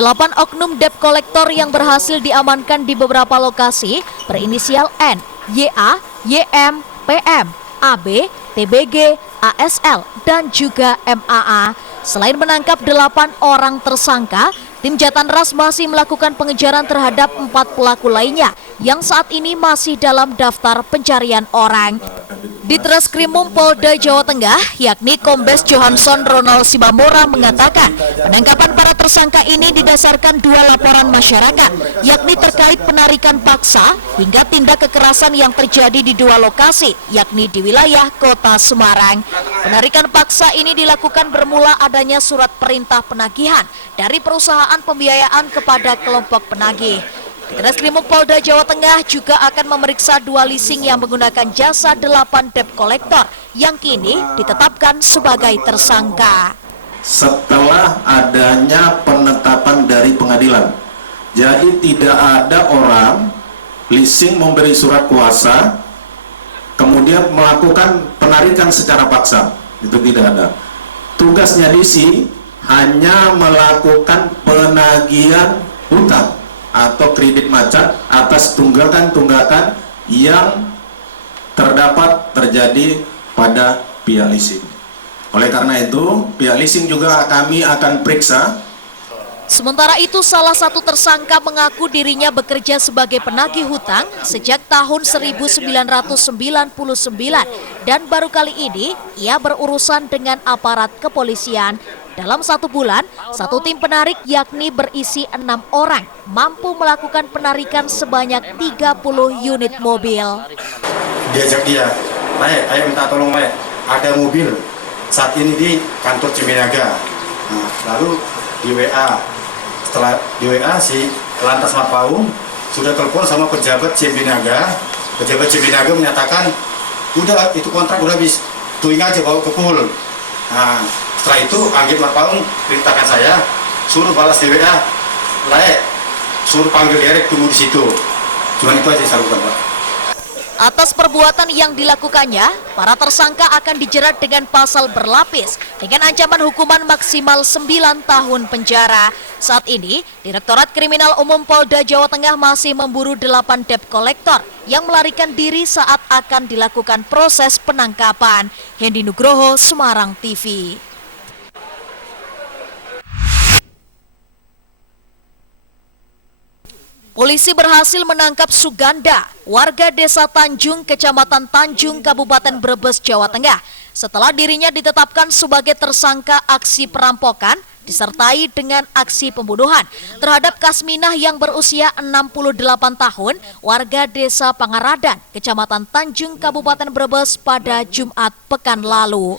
8 oknum debt kolektor yang berhasil diamankan di beberapa lokasi berinisial N, YA, YM, PM, AB, TBG, ASL, dan juga MAA. Selain menangkap 8 orang tersangka, tim Jatanras masih melakukan pengejaran terhadap 4 pelaku lainnya yang saat ini masih dalam daftar pencarian orang. Di Treskrimum Polda Jawa Tengah, yakni Kombes Johansson Ronald Simamora mengatakan penangkapan para tersangka ini didasarkan 2 laporan masyarakat, yakni terkait penarikan paksa hingga tindak kekerasan yang terjadi di 2 lokasi, yakni di wilayah Kota Semarang. Penarikan paksa ini dilakukan bermula adanya surat perintah penagihan dari perusahaan pembiayaan kepada kelompok penagih. Treskrimum Polda Jawa Tengah juga akan memeriksa 2 leasing yang menggunakan jasa 8 debt kolektor yang kini ditetapkan sebagai tersangka. Setelah adanya penetapan dari pengadilan, jadi tidak ada orang leasing memberi surat kuasa kemudian melakukan penarikan secara paksa, itu tidak ada. Tugasnya DC hanya melakukan penagihan hutang atau kredit macet atas tunggakan-tunggakan yang terjadi pada pihak leasing. Oleh karena itu, pihak leasing juga kami akan periksa. Sementara itu, salah satu tersangka mengaku dirinya bekerja sebagai penagih hutang sejak tahun 1999 dan baru kali ini ia berurusan dengan aparat kepolisian. Dalam 1 bulan, 1 tim penarik yakni berisi 6 orang mampu melakukan penarikan sebanyak 30 unit mobil. Diajak dia, ayo minta tolong, ada mobil saat ini di kantor Ciminaga. Nah, lalu di WA, setelah di WA si Lantas Mapaung sudah telepon sama pejabat Ciminaga. Pejabat Ciminaga menyatakan, udah itu kontrak udah habis, tuing aja bawa ke pool. Nah, setelah itu Anggit Mapaung perintahkan saya suruh balas di WA, suruh panggil Derek tunggu di situ. Cuma itu aja saya lakukan, Pak. Atas perbuatan yang dilakukannya, para tersangka akan dijerat dengan pasal berlapis dengan ancaman hukuman maksimal 9 tahun penjara. Saat ini, Direktorat Kriminal Umum Polda Jawa Tengah masih memburu 8 debt kolektor yang melarikan diri saat akan dilakukan proses penangkapan. Hendy Nugroho, Semarang TV. Polisi berhasil menangkap Suganda, warga Desa Tanjung, Kecamatan Tanjung, Kabupaten Brebes, Jawa Tengah, setelah dirinya ditetapkan sebagai tersangka aksi perampokan disertai dengan aksi pembunuhan terhadap Kasminah yang berusia 68 tahun, warga Desa Pangaradan, Kecamatan Tanjung, Kabupaten Brebes pada Jumat pekan lalu.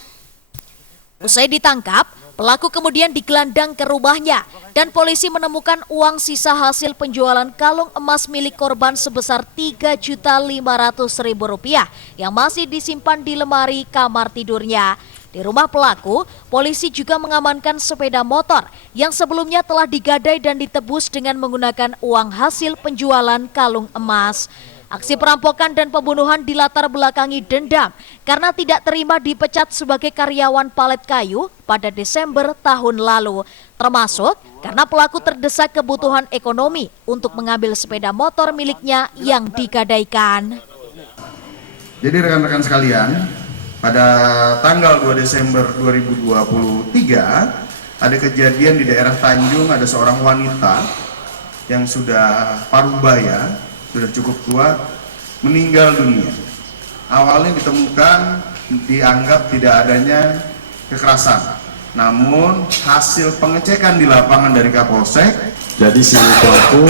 Usai ditangkap, pelaku kemudian digelandang ke rumahnya dan polisi menemukan uang sisa hasil penjualan kalung emas milik korban sebesar Rp3.500.000 yang masih disimpan di lemari kamar tidurnya. Di rumah pelaku, polisi juga mengamankan sepeda motor yang sebelumnya telah digadai dan ditebus dengan menggunakan uang hasil penjualan kalung emas. Aksi perampokan dan pembunuhan dilatar belakangi dendam karena tidak terima dipecat sebagai karyawan palet kayu pada Desember tahun lalu. Termasuk karena pelaku terdesak kebutuhan ekonomi untuk mengambil sepeda motor miliknya yang digadaikan. Jadi rekan-rekan sekalian, pada tanggal 2 Desember 2023 ada kejadian di daerah Tanjung, ada seorang wanita yang sudah parubaya, sudah cukup tua, meninggal dunia. Awalnya ditemukan dianggap tidak adanya kekerasan, namun hasil pengecekan di lapangan dari Kapolsek, jadi si pelaku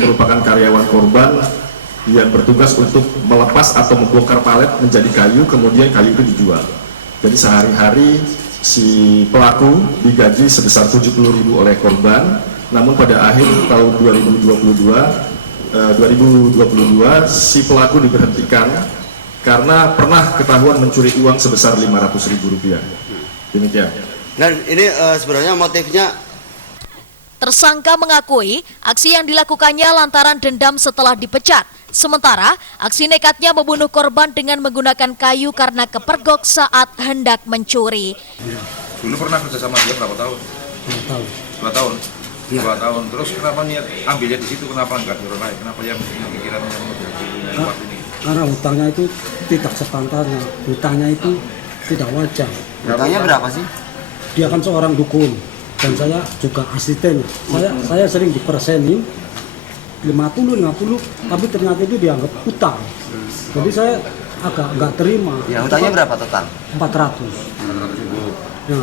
merupakan karyawan korban yang bertugas untuk melepas atau membongkar palet menjadi kayu, kemudian kayu itu dijual. Jadi sehari-hari si pelaku digaji sebesar 70.000 oleh korban, namun pada akhir tahun 2022 si pelaku diberhentikan karena pernah ketahuan mencuri uang sebesar Rp500.000. Demikian. Dan ini sebenarnya motifnya. Tersangka mengakui aksi yang dilakukannya lantaran dendam setelah dipecat. Sementara aksi nekatnya membunuh korban dengan menggunakan kayu karena kepergok saat hendak mencuri. Dulu pernah kerja sama dia berapa tahun? 2 tahun. 2 tahun. Ya. 2 tahun. Terus kenapa niat ambilnya di situ? Kenapa nggak di orang lain? Kenapa yang pikiran yang menjadi tempat ini? Karena hutangnya itu tidak sepantasnya, hutangnya itu tidak wajar. Hutangnya berapa sih? Dia kan seorang dukun dan saya juga asisten. Saya sering dipersenin 50, tapi ternyata itu dianggap hutang. Jadi saya agak nggak terima. Ya, hutangnya berapa total? 400. Ya,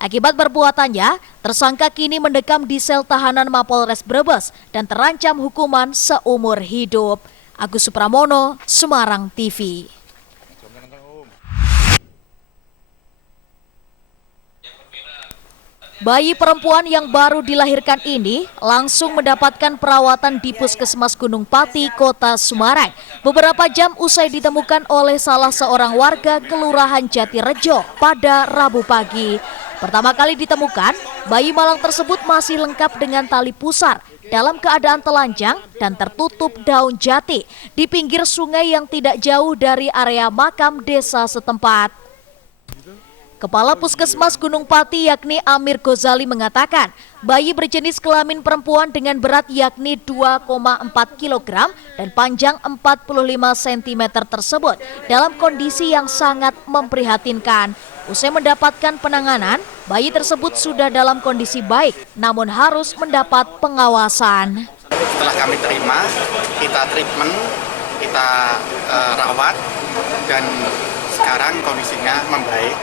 Akibat perbuatannya, tersangka kini mendekam di sel tahanan Mapolres Brebes dan terancam hukuman seumur hidup. Agus Supramono, Semarang TV. Bayi perempuan yang baru dilahirkan ini langsung mendapatkan perawatan di Puskesmas Gunung Pati, Kota Semarang. Beberapa jam usai ditemukan oleh salah seorang warga Kelurahan Jatirejo pada Rabu pagi. Pertama kali ditemukan, bayi malang tersebut masih lengkap dengan tali pusar dalam keadaan telanjang dan tertutup daun jati di pinggir sungai yang tidak jauh dari area makam desa setempat. Kepala Puskesmas Gunung Pati yakni Amir Gozali mengatakan, bayi berjenis kelamin perempuan dengan berat yakni 2,4 kg dan panjang 45 cm tersebut dalam kondisi yang sangat memprihatinkan. Usai mendapatkan penanganan, bayi tersebut sudah dalam kondisi baik, namun harus mendapat pengawasan. Setelah kami terima, kita treatment, kita rawat, dan sekarang kondisinya membaik.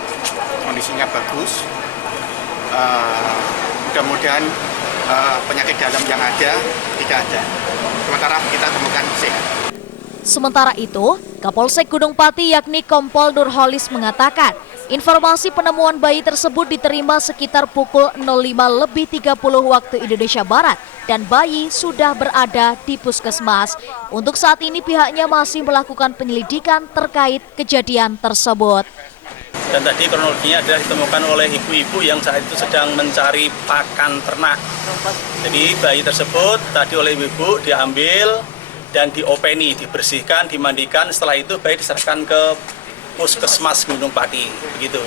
Kondisinya bagus, mudah-mudahan penyakit dalam yang ada tidak ada. Sementara kita temukan sehat. Sementara itu, Kapolsek Gunung Pati yakni Kompol Nurholis mengatakan, informasi penemuan bayi tersebut diterima sekitar pukul 05.30 waktu Indonesia Barat dan bayi sudah berada di puskesmas. Untuk saat ini pihaknya masih melakukan penyelidikan terkait kejadian tersebut. Dan tadi kronologinya adalah ditemukan oleh ibu-ibu yang saat itu sedang mencari pakan ternak. Jadi bayi tersebut tadi oleh ibu diambil dan diopeni, dibersihkan, dimandikan. Setelah itu bayi diserahkan ke Puskesmas Gunung Pati. Begitu.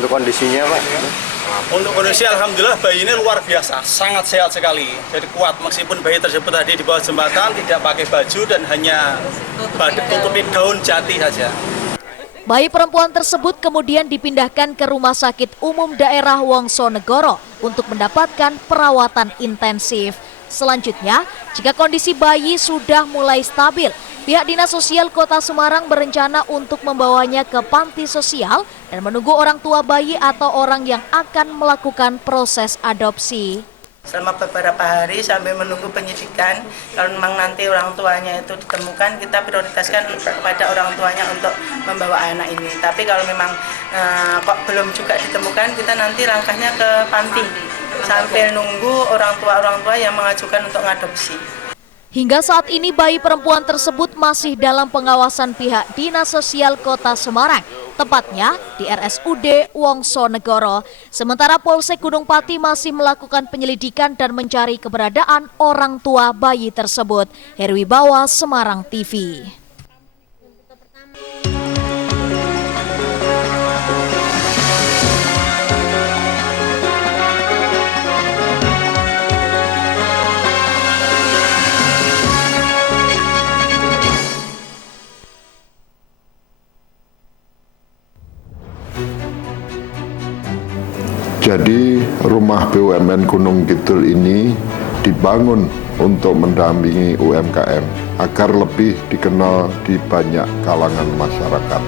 Untuk kondisinya, Pak? Untuk kondisi alhamdulillah bayi ini luar biasa, sangat sehat sekali. Jadi kuat meskipun bayi tersebut tadi di bawah jembatan tidak pakai baju dan hanya tutupi daun jati saja. Bayi perempuan tersebut kemudian dipindahkan ke Rumah Sakit Umum Daerah Wongsonegoro untuk mendapatkan perawatan intensif. Selanjutnya, jika kondisi bayi sudah mulai stabil, pihak Dinas Sosial Kota Semarang berencana untuk membawanya ke panti sosial dan menunggu orang tua bayi atau orang yang akan melakukan proses adopsi. Selama beberapa hari sambil menunggu penyidikan, kalau memang nanti orang tuanya itu ditemukan, kita prioritaskan kepada orang tuanya untuk membawa anak ini. Tapi kalau memang kok belum juga ditemukan, kita nanti langkahnya ke panti sambil nunggu orang tua yang mengajukan untuk ngadopsi. Hingga saat ini bayi perempuan tersebut masih dalam pengawasan pihak Dinas Sosial Kota Semarang, tepatnya di RSUD Wongsonegoro. Sementara Polsek Gunung Pati masih melakukan penyelidikan dan mencari keberadaan orang tua bayi tersebut. Herwibawa, Semarang TV. Jadi rumah BUMN Gunung Kidul ini dibangun untuk mendampingi UMKM agar lebih dikenal di banyak kalangan masyarakat.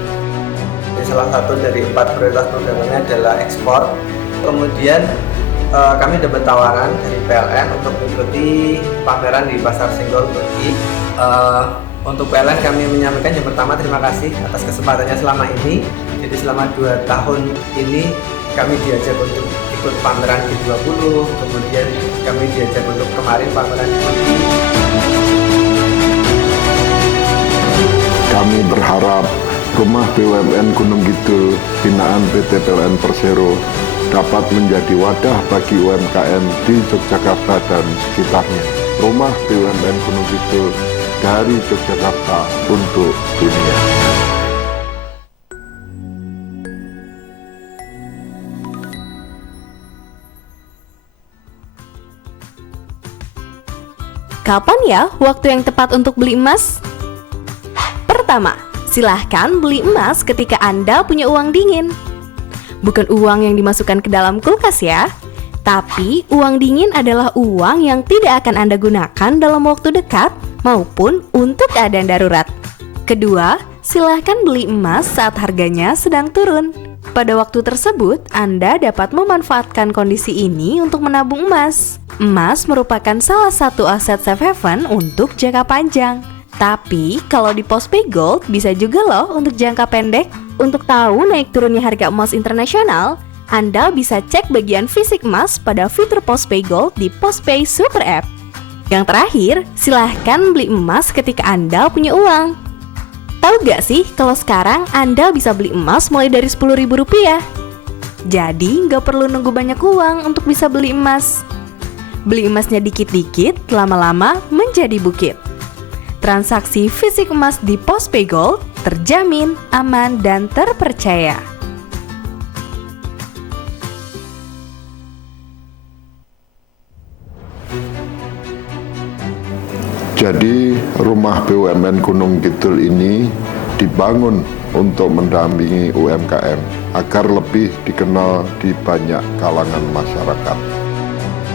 Salah satu dari 4 prioritas programnya adalah ekspor. Kemudian kami dapat tawaran dari PLN untuk mengikuti pameran di Pasar Senggol Turki. Untuk PLN kami menyampaikan yang pertama terima kasih atas kesempatannya selama ini. Jadi selama 2 tahun ini kami diajak untuk ikut pameran G20, kemudian kami diajak untuk kemarin pameran di Turki. Kami berharap rumah BUMN Gunung Kidul binaan PT PLN Persero dapat menjadi wadah bagi UMKM di Yogyakarta dan sekitarnya. Rumah BUMN Gunung Kidul dari Yogyakarta untuk dunia. Kapan ya waktu yang tepat untuk beli emas? Pertama, silahkan beli emas ketika Anda punya uang dingin. Bukan uang yang dimasukkan ke dalam kulkas ya, tapi uang dingin adalah uang yang tidak akan Anda gunakan dalam waktu dekat maupun untuk keadaan darurat. Kedua, silahkan beli emas saat harganya sedang turun. Pada waktu tersebut, Anda dapat memanfaatkan kondisi ini untuk menabung emas. Emas merupakan salah satu aset safe haven untuk jangka panjang. Tapi, kalau di Postpay Gold bisa juga loh untuk jangka pendek. Untuk tahu naik turunnya harga emas internasional, Anda bisa cek bagian fisik emas pada fitur Postpay Gold di Postpay Super App. Yang terakhir, silahkan beli emas ketika Anda punya uang. Tahu gak sih kalau sekarang Anda bisa beli emas mulai dari Rp10.000? Jadi nggak perlu nunggu banyak uang untuk bisa beli emas. Beli emasnya dikit-dikit, lama-lama menjadi bukit. Transaksi fisik emas di Postpay Gold terjamin, aman, dan terpercaya. Jadi rumah BUMN Gunung Kidul ini dibangun untuk mendampingi UMKM agar lebih dikenal di banyak kalangan masyarakat.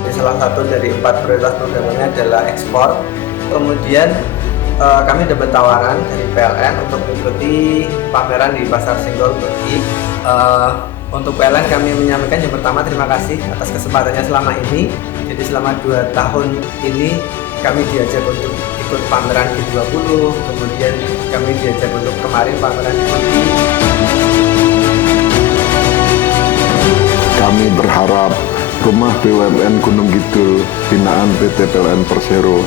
Salah satu dari 4 prioritas programnya adalah ekspor. Kemudian kami dapat tawaran dari PLN untuk mengikuti pameran di Pasar Senggol Turki. Untuk PLN kami menyampaikan yang pertama terima kasih atas kesempatannya selama ini. Jadi selama 2 tahun ini kami diajak untuk ikut pameran G20, kemudian kami diajak untuk kemarin pameran di Turki. Kami berharap rumah BUMN Gunung Kidul binaan PT PLN Persero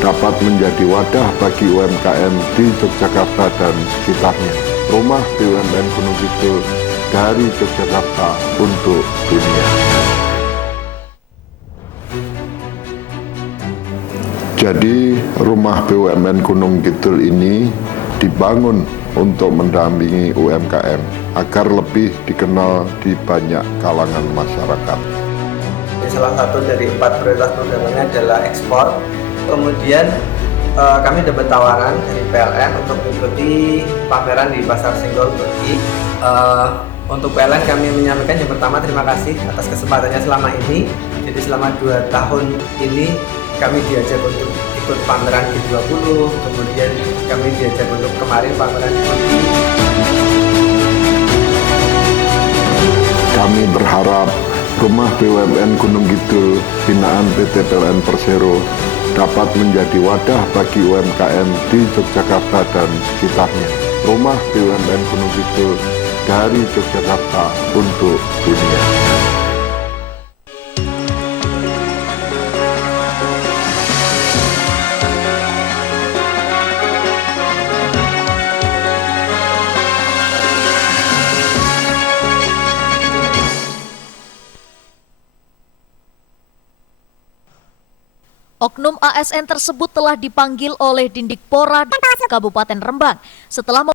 dapat menjadi wadah bagi UMKM di Yogyakarta dan sekitarnya. Rumah BUMN Gunung Kidul dari Yogyakarta untuk dunia. Jadi rumah BUMN Gunung Kidul ini dibangun untuk mendampingi UMKM agar lebih dikenal di banyak kalangan masyarakat. Salah satu dari 4 prioritas programnya adalah ekspor. Kemudian kami dapat tawaran dari PLN untuk mengikuti pameran di Pasar Senggol Turki. Untuk PLN kami menyampaikan yang pertama terima kasih atas kesempatannya selama ini. Jadi selama 2 tahun ini kami diajak untuk ikut pameran G20, kemudian kami diajak untuk kemarin pameran di Turki. Kami berharap rumah BUMN Gunung Kidul binaan PT PLN Persero dapat menjadi wadah bagi UMKM di Yogyakarta dan sekitarnya. Rumah BUMN Gunung Kidul dari Yogyakarta untuk dunia. Oknum ASN tersebut telah dipanggil oleh Dindikpora Kabupaten Rembang setelah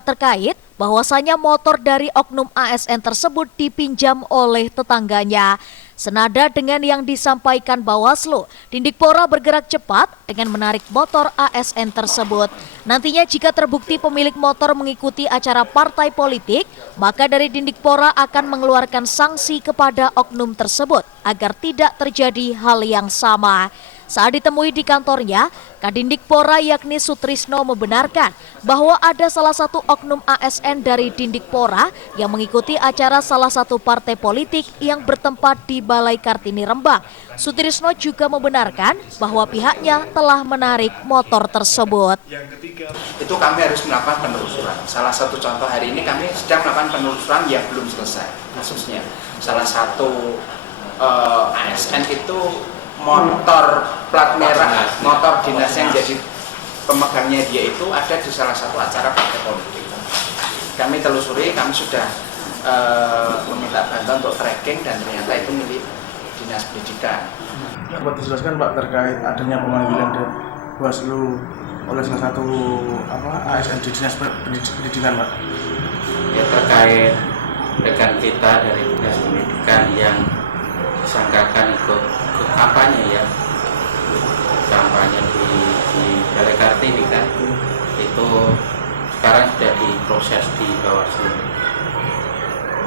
terkait bahwasanya motor dari oknum ASN tersebut dipinjam oleh tetangganya. Senada dengan yang disampaikan Bawaslu, Dindikpora bergerak cepat dengan menarik motor ASN tersebut. Nantinya jika terbukti pemilik motor mengikuti acara partai politik, maka dari Dindikpora akan mengeluarkan sanksi kepada oknum tersebut agar tidak terjadi hal yang sama. Saat ditemui di kantornya, Kadindikpora yakni Sutrisno membenarkan bahwa ada salah satu oknum ASN dari Dindikpora yang mengikuti acara salah satu partai politik yang bertempat di Balai Kartini Rembang. Sutrisno juga membenarkan bahwa pihaknya telah menarik motor tersebut. Yang ketiga, itu kami harus melakukan penelusuran. Salah satu contoh hari ini kami sedang melakukan penelusuran yang belum selesai kasusnya. Salah satu ASN itu motor plat merah, motor dinas yang jadi pemegangnya dia itu ada di salah satu acara partai politik. Kami telusuri, kami sudah meminta bantuan untuk tracking dan ternyata itu milik dinas pendidikan. Dapat dijelaskan Pak terkait adanya pemanggilan dari Bawaslu oleh salah satu ASN di dinas pendidikan Pak. Ya terkait rekan kita dari dinas pendidikan yang disangkakan ikut kampanye ya, sudah diproses di Bawaslu.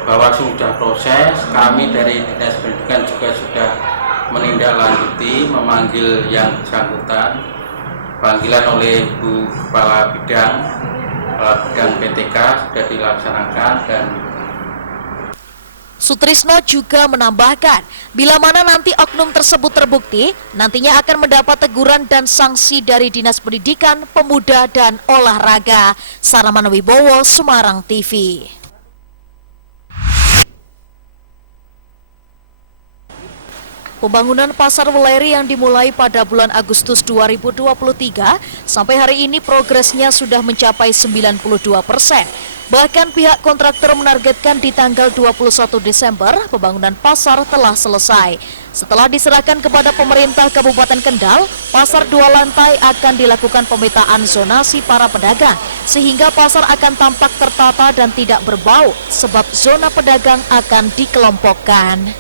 Bawaslu sudah proses, kami dari Dinas Pendidikan juga sudah menindaklanjuti, memanggil yang bersangkutan, panggilan oleh Bu Kepala Bidang PTK sudah dilaksanakan. Dan Sutrisno juga menambahkan, bila mana nanti oknum tersebut terbukti, nantinya akan mendapat teguran dan sanksi dari Dinas Pendidikan, Pemuda dan Olahraga. Sarman Wibowo, Semarang TV. Pembangunan Pasar Weleri yang dimulai pada bulan Agustus 2023 sampai hari ini progresnya sudah mencapai 92%. Bahkan pihak kontraktor menargetkan di tanggal 21 Desember pembangunan pasar telah selesai. Setelah diserahkan kepada pemerintah Kabupaten Kendal, pasar 2 lantai akan dilakukan pemetaan zonasi para pedagang sehingga pasar akan tampak tertata dan tidak berbau sebab zona pedagang akan dikelompokkan.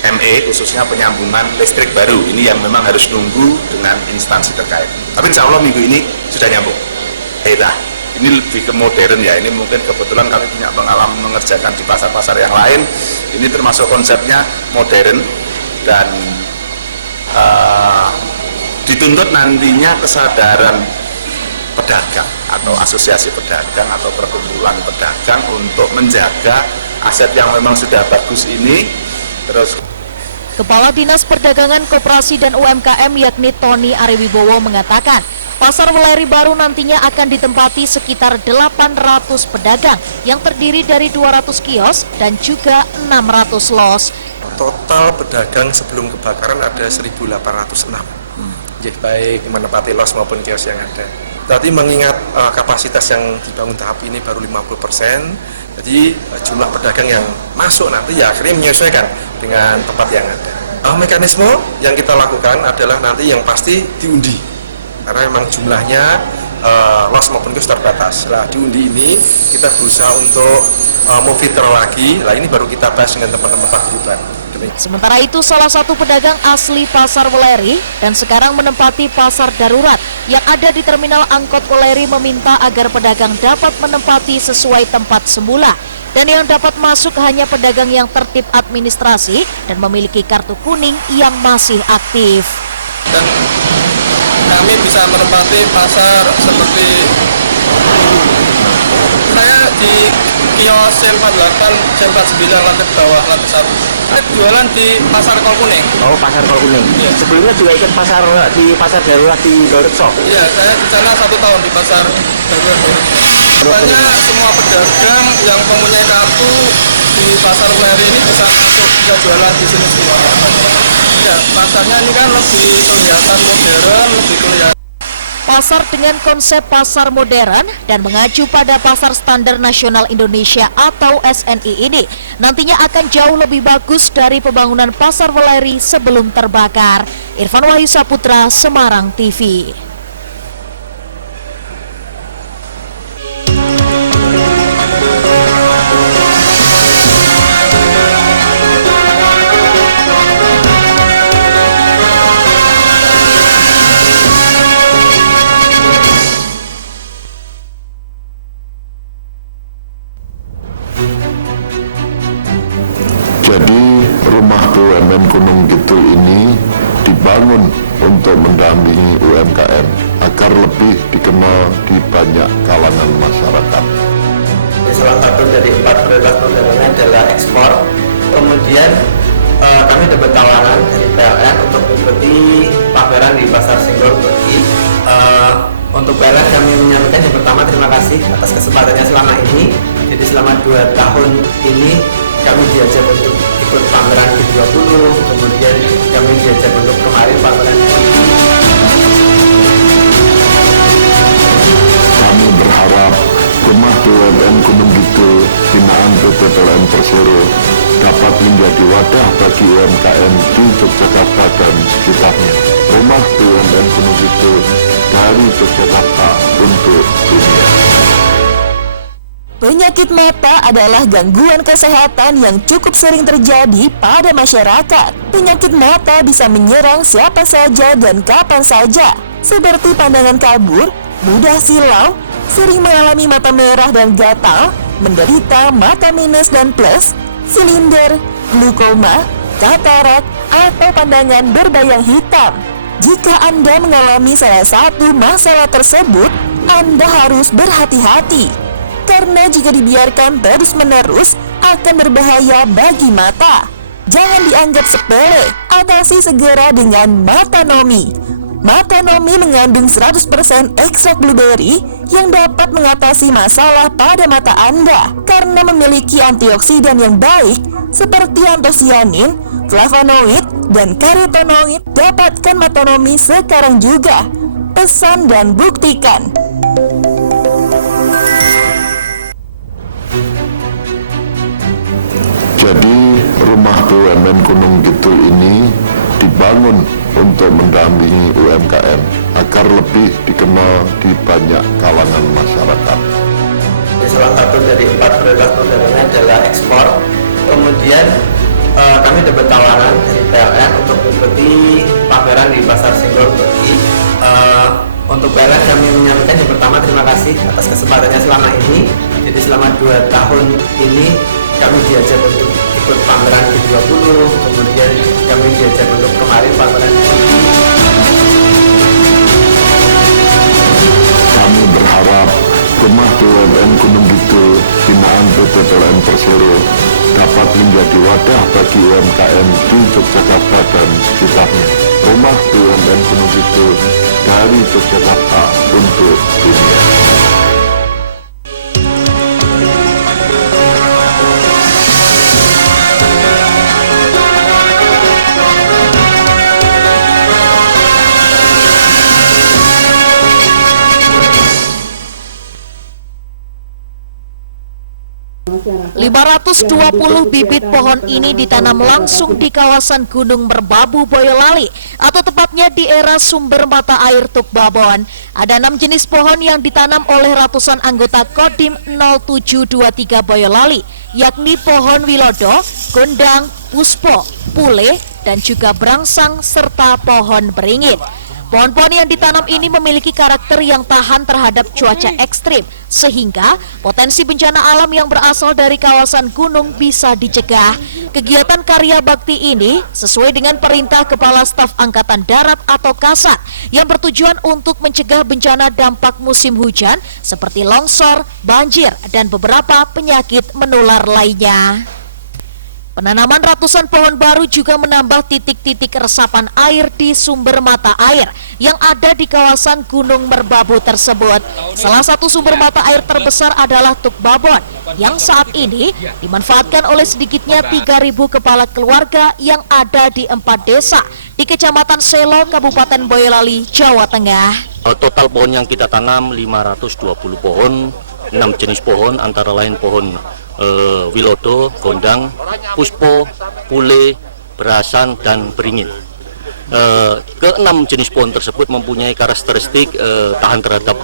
ME khususnya penyambungan listrik baru ini yang memang harus nunggu dengan instansi terkait. Tapi insya Allah minggu ini sudah nyambung. Ini lebih ke modern ya, ini mungkin kebetulan kami punya pengalaman mengerjakan di pasar-pasar yang lain. Ini termasuk konsepnya modern dan dituntut nantinya kesadaran pedagang atau asosiasi pedagang atau perkumpulan pedagang untuk menjaga aset yang memang sudah bagus ini. Terus Kepala Dinas Perdagangan Koperasi dan UMKM yakni Tony Ariwibowo mengatakan, Pasar Weleri baru nantinya akan ditempati sekitar 800 pedagang yang terdiri dari 200 kios dan juga 600 los. Total pedagang sebelum kebakaran ada 1.806. Baik menempati los maupun kios yang ada. Tadi mengingat kapasitas yang dibangun tahap ini baru 50%, jadi jumlah pedagang yang masuk nanti ya akhirnya menyesuaikan dengan tempat yang ada. Mekanisme yang kita lakukan adalah nanti yang pasti diundi, karena memang jumlahnya los maupun kios terbatas. Setelah diundi ini kita berusaha untuk memfilter lagi. Lah ini baru kita bahas dengan teman-teman paguyuban. Sementara itu salah satu pedagang asli Pasar Weleri dan sekarang menempati pasar darurat yang ada di Terminal Angkot Weleri meminta agar pedagang dapat menempati sesuai tempat semula dan yang dapat masuk hanya pedagang yang tertib administrasi dan memiliki kartu kuning yang masih aktif. Dan kami bisa menempati pasar seperti saya di kios C48, C49 lantai bawah, lantai 1. Saya jualan di Pasar Kol Kuning. Oh, Pasar Kol Kuning. Ya. Sebelumnya juga ikut di pasar darurat di Dorokso. Iya, saya di sana 1 tahun di pasar darurat Dorokso. Sebenarnya semua pedagang yang mempunyai kartu di Pasar Weleri ini bisa masuk, bisa jualan di sini semua. Ya, pasarnya ini kan lebih kelihatan modern, lebih kelihatan. Pasar dengan konsep pasar modern dan mengacu pada Pasar Standar Nasional Indonesia atau SNI ini nantinya akan jauh lebih bagus dari pembangunan Pasar Weleri sebelum terbakar. Irfan Wahyu Saputra, Semarang TV. Jadi rumah BUMN Gunung Kidul ini dibangun untuk mendampingi UMKM agar lebih dikenal di banyak kalangan masyarakat. Salah satu dari 4 prioritas programnya adalah ekspor. Kemudian kami dapat tawaran dari PLN untuk mengikuti pameran di Pasar Senggol Turki. Untuk PLN kami menyampaikan yang pertama terima kasih atas kesempatannya selama ini. Jadi selama 2 tahun ini kami diajak untuk ikut pameran G20, kemudian kami diajak untuk kemarin pameran. Kami berharap rumah BUMN Gunung Kidul binaan PT PLN Persero dapat menjadi wadah bagi UMKM di Yogyakarta dan sekitarnya. Rumah BUMN Gunung Kidul dari Yogyakarta untuk dunia. Penyakit mata adalah gangguan kesehatan yang cukup sering terjadi pada masyarakat. Penyakit mata bisa menyerang siapa saja dan kapan saja, seperti pandangan kabur, mudah silau, sering mengalami mata merah dan gatal, menderita mata minus dan plus, silinder, glaukoma, katarak, atau pandangan berbayang hitam. Jika Anda mengalami salah satu masalah tersebut, Anda harus berhati-hati. Karena jika dibiarkan terus-menerus, akan berbahaya bagi mata. Jangan dianggap sepele, atasi segera dengan Matanomi. Matanomi mengandung 100% ekstrak blueberry yang dapat mengatasi masalah pada mata Anda karena memiliki antioksidan yang baik seperti antosianin, flavonoid, dan karotenoid. Dapatkan Matanomi sekarang juga. Pesan dan buktikan. Jadi rumah BUMN Gunung Kidul ini dibangun untuk mendampingi UMKM agar lebih dikenal di banyak kalangan masyarakat. Salah satu dari 4 prioritas perdagangan adalah ekspor. Kemudian kami dapat tawaran dari PLN untuk mengikuti pameran di Pasar Senggol Turki. Untuk PLN kami menyampaikan yang pertama terima kasih atas kesempatannya selama ini. Jadi selama 2 tahun ini kami diajak untuk ikut pameran G20, kemudian kami diajak untuk kemarin pameran. Kami berharap rumah BUMN Gunung Kidul binaan PT PLN Persero dapat menjadi wadah bagi UMKM di Yogyakarta dan sekitarnya. Rumah BUMN Gunung Kidul dari Yogyakarta untuk dunia. ...520 bibit pohon ini ditanam langsung di kawasan Gunung Merbabu, Boyolali, atau tepatnya di era sumber mata air Tuk Babon. Ada 6 jenis pohon yang ditanam oleh ratusan anggota Kodim 0723 Boyolali, yakni pohon wilodo, gondang, puspo, pule, dan juga brangsang, serta pohon beringin. Pohon-pohon yang ditanam ini memiliki karakter yang tahan terhadap cuaca ekstrim, sehingga potensi bencana alam yang berasal dari kawasan gunung bisa dicegah. Kegiatan karya bakti ini sesuai dengan perintah Kepala Staf Angkatan Darat atau Kasat, yang bertujuan untuk mencegah bencana dampak musim hujan seperti longsor, banjir, dan beberapa penyakit menular lainnya. Penanaman ratusan pohon baru juga menambah titik-titik resapan air di sumber mata air yang ada di kawasan Gunung Merbabu tersebut. Salah satu sumber mata air terbesar adalah Tuk Babon, yang saat ini dimanfaatkan oleh sedikitnya 3.000 kepala keluarga yang ada di 4 desa di Kecamatan Selo, Kabupaten Boyolali, Jawa Tengah. Total pohon yang kita tanam 520 pohon, 6 jenis pohon antara lain pohon wilodo, gondang, puspo, pule, berasan, dan beringin. Ke-6 jenis pohon tersebut mempunyai karakteristik tahan terhadap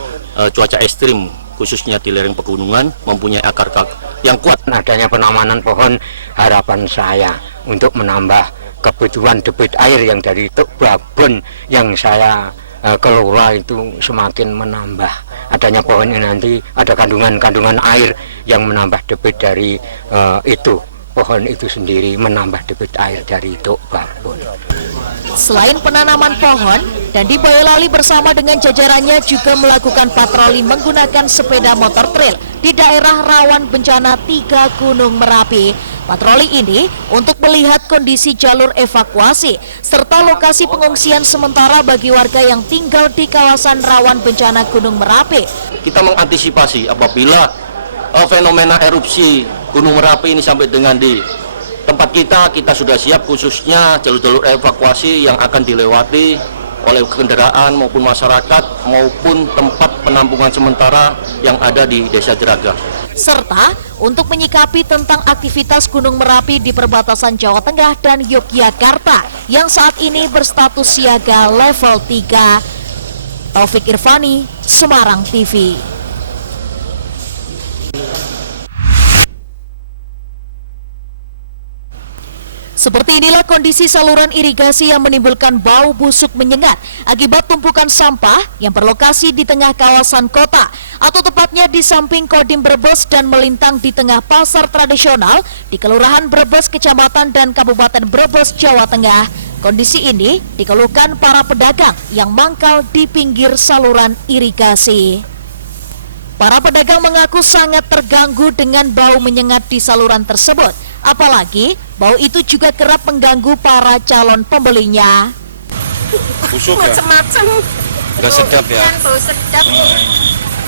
cuaca ekstrim, khususnya di lereng pegunungan, mempunyai akar yang kuat. Adanya penanaman pohon, harapan saya untuk menambah kebutuhan debit air yang dari Tuk Babon yang saya kelola itu semakin menambah. Adanya pohon ini nanti ada kandungan air yang menambah debit dari itu. Pohon itu sendiri menambah debit air dari Tuk Babon. Selain penanaman pohon, Dandi Boyolali bersama dengan jajarannya juga melakukan patroli menggunakan sepeda motor trail di daerah rawan bencana 3 Gunung Merapi. Patroli ini untuk melihat kondisi jalur evakuasi serta lokasi pengungsian sementara bagi warga yang tinggal di kawasan rawan bencana Gunung Merapi. Kita mengantisipasi apabila fenomena erupsi Gunung Merapi ini sampai dengan di tempat kita sudah siap, khususnya jalur-jalur evakuasi yang akan dilewati oleh kendaraan maupun masyarakat maupun tempat penampungan sementara yang ada di Desa Jeraga. Serta untuk menyikapi tentang aktivitas Gunung Merapi di perbatasan Jawa Tengah dan Yogyakarta yang saat ini berstatus siaga level 3. Taufik Irvani, Semarang TV. Seperti inilah kondisi saluran irigasi yang menimbulkan bau busuk menyengat akibat tumpukan sampah yang berlokasi di tengah kawasan kota, atau tepatnya di samping Kodim Brebes dan melintang di tengah pasar tradisional di Kelurahan Brebes, Kecamatan dan Kabupaten Brebes, Jawa Tengah. Kondisi ini dikeluhkan para pedagang yang mangkal di pinggir saluran irigasi. Para pedagang mengaku sangat terganggu dengan bau menyengat di saluran tersebut. Apalagi bau itu juga kerap mengganggu para calon pembelinya. Busuk ya? Macam-macam. Udah sedap ya? Bau sedap.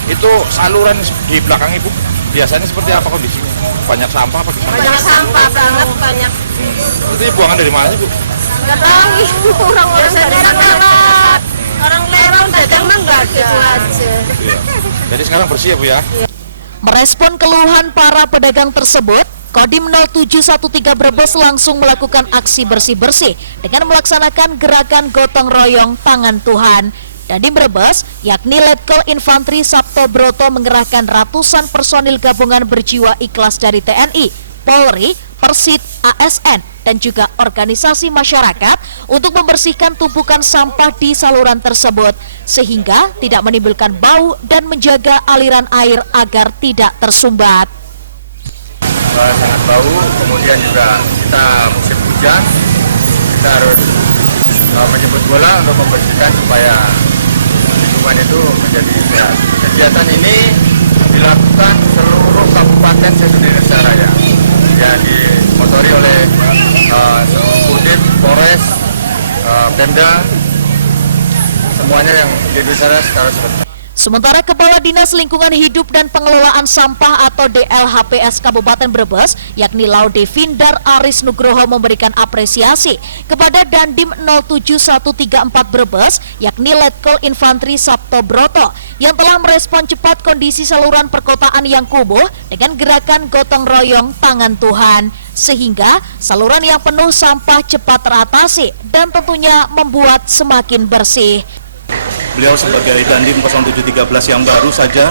Itu saluran di belakang Ibu biasanya seperti apa kondisinya? Banyak sampah apa gimana? Banyak sampah banget, banyak. Itu buangan dari mana Ibu? Nggak tahu, orang-orang lewat. Orang lewat dagang mah nggak gitu aja. Iya. Jadi sekarang bersih ya Bu ya? Merespon keluhan para pedagang tersebut, Kodim 0713 Brebes langsung melakukan aksi bersih-bersih dengan melaksanakan gerakan gotong royong tangan Tuhan. Dandim Brebes, yakni Letkol Infantri Sabto Broto mengerahkan ratusan personil gabungan berjiwa ikhlas dari TNI, Polri, Persit, ASN, dan juga organisasi masyarakat untuk membersihkan tumpukan sampah di saluran tersebut sehingga tidak menimbulkan bau dan menjaga aliran air agar tidak tersumbat. Sangat bau, kemudian juga kita musim hujan, kita harus menjemput bola untuk membersihkan supaya lingkungan itu menjadi sehat. Kegiatan ini dilakukan seluruh kabupaten se-Indonesia Raya, yang dimotori oleh Kodim, Polres, Pemda, semuanya yang di Indonesia secara serentak. Sementara Kepala Dinas Lingkungan Hidup dan Pengelolaan Sampah atau DLHPS Kabupaten Brebes, yakni Laude Vindar Aris Nugroho memberikan apresiasi kepada Dandim 07134 Brebes, yakni Letkol Infantri Sabto Broto, yang telah merespon cepat kondisi saluran perkotaan yang kumuh dengan gerakan gotong royong tangan Tuhan, sehingga saluran yang penuh sampah cepat teratasi dan tentunya membuat semakin bersih. Beliau sebagai Dandim 0713 yang baru saja,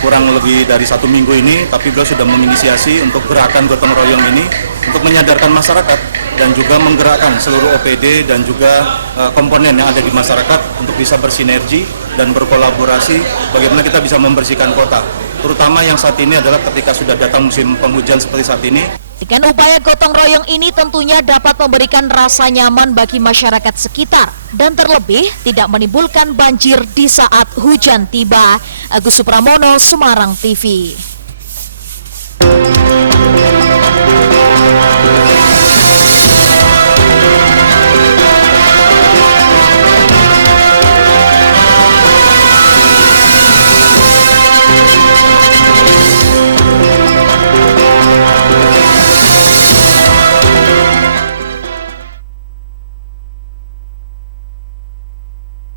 kurang lebih dari 1 minggu ini, tapi beliau sudah menginisiasi untuk gerakan gotong royong ini untuk menyadarkan masyarakat dan juga menggerakkan seluruh OPD dan juga komponen yang ada di masyarakat untuk bisa bersinergi dan berkolaborasi bagaimana kita bisa membersihkan kota, terutama yang saat ini adalah ketika sudah datang musim penghujan seperti saat ini. Dengan upaya gotong royong ini tentunya dapat memberikan rasa nyaman bagi masyarakat sekitar dan terlebih tidak menimbulkan banjir di saat hujan tiba. Agus Supramono, Semarang TV.